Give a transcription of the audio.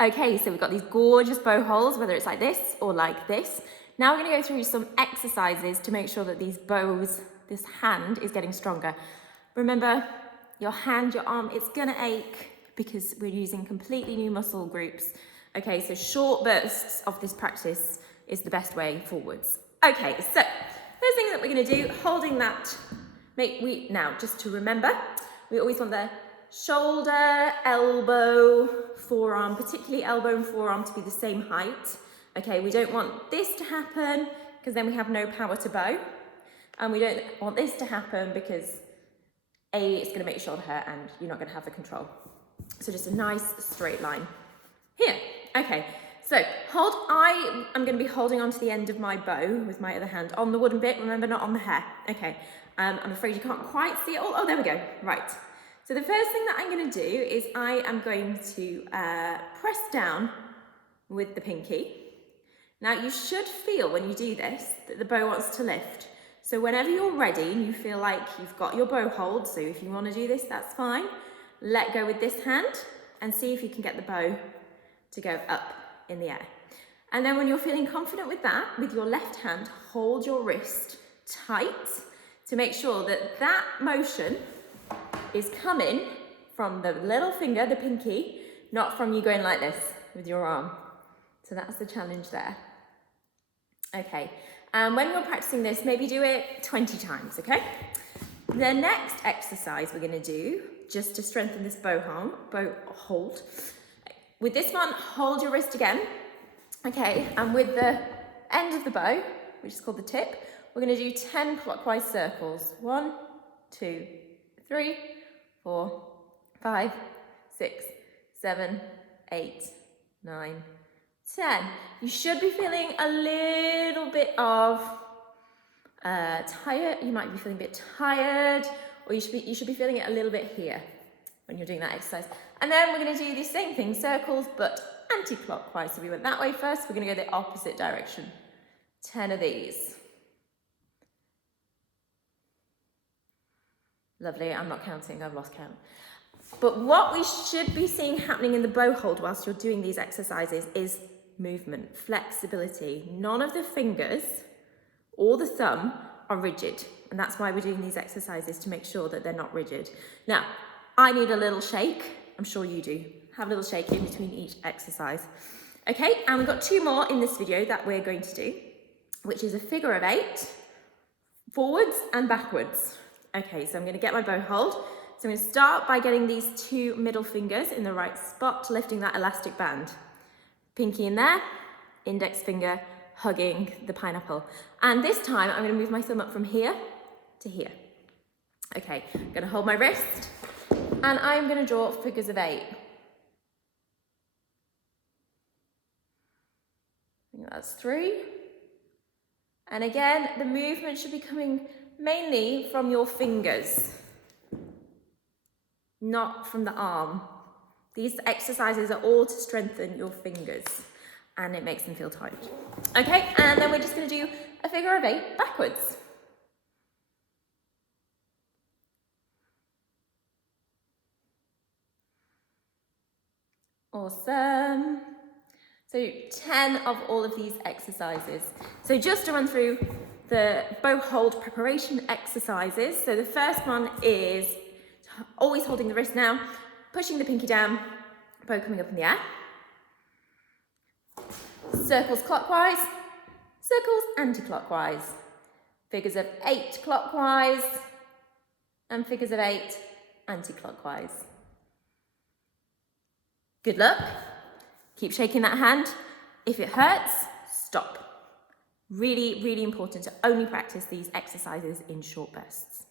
Okay, so we've got these gorgeous bow holes, whether it's like this or like this. Now we're going to go through some exercises to make sure that these bows, this hand is getting stronger. Remember, your hand, your arm, it's going to ache because we're using completely new muscle groups. Okay, so short bursts of this practice is the best way forwards. Okay, so first thing that we're going to do, holding that, now just to remember, we always want the shoulder, elbow, forearm, particularly elbow and forearm to be the same height. Okay, we don't want this to happen because then we have no power to bow. And we don't want this to happen because it's going to make your shoulder hurt and you're not going to have the control. So just a nice straight line here. Okay, so I'm going to be holding onto the end of my bow with my other hand on the wooden bit, remember, not on the hair. Okay, I'm afraid you can't quite see it all. Oh, there we go, right. So the first thing that I'm going to do is I am going to press down with the pinky. Now you should feel when you do this that the bow wants to lift. So whenever you're ready and you feel like you've got your bow hold, so if you want to do this, that's fine. Let go with this hand and see if you can get the bow to go up in the air. And then when you're feeling confident with that, with your left hand, hold your wrist tight to make sure that that motion is coming from the little finger, the pinky, not from you going like this with your arm. So that's the challenge there. Okay, and when you're practicing this, maybe do it 20 times, okay? The next exercise we're gonna do, just to strengthen this bow hold. With this one, hold your wrist again, okay? And with the end of the bow, which is called the tip, we're gonna do 10 clockwise circles. 1, 2, 3, 4, 5, 6, 7, 8, 9, 10. You should be feeling a little bit of tired. You might be feeling a bit tired, or you should be feeling it a little bit here when you're doing that exercise. And then we're going to do the same thing, circles, but anti-clockwise. So we went that way first. We're going to go the opposite direction. 10 of these. Lovely. I'm not counting. I've lost count. But what we should be seeing happening in the bow hold whilst you're doing these exercises is movement, flexibility. None of the fingers or the thumb are rigid. And that's why we're doing these exercises, to make sure that they're not rigid. Now, I need a little shake. I'm sure you do. Have a little shake in between each exercise. Okay, and we've got 2 more in this video that we're going to do, which is a figure of 8, forwards and backwards. Okay, so I'm going to get my bow hold. So I'm going to start by getting these 2 middle fingers in the right spot, lifting that elastic band. Pinky in there, index finger hugging the pineapple. And this time I'm going to move my thumb up from here to here. Okay, I'm going to hold my wrist and I'm going to draw figures of 8. I think that's 3. And again, the movement should be coming mainly from your fingers, not from the arm. These exercises are all to strengthen your fingers and it makes them feel tight. Okay, and then we're just going to do a figure of 8 backwards. Awesome. So 10 of all of these exercises. So just to run through the bow hold preparation exercises. So the first one is always holding the wrist now, pushing the pinky down, bow coming up in the air. Circles clockwise, circles anti-clockwise. Figures of 8 clockwise and figures of 8 anti-clockwise. Good luck. Keep shaking that hand. If it hurts, stop. Really, really important to only practice these exercises in short bursts.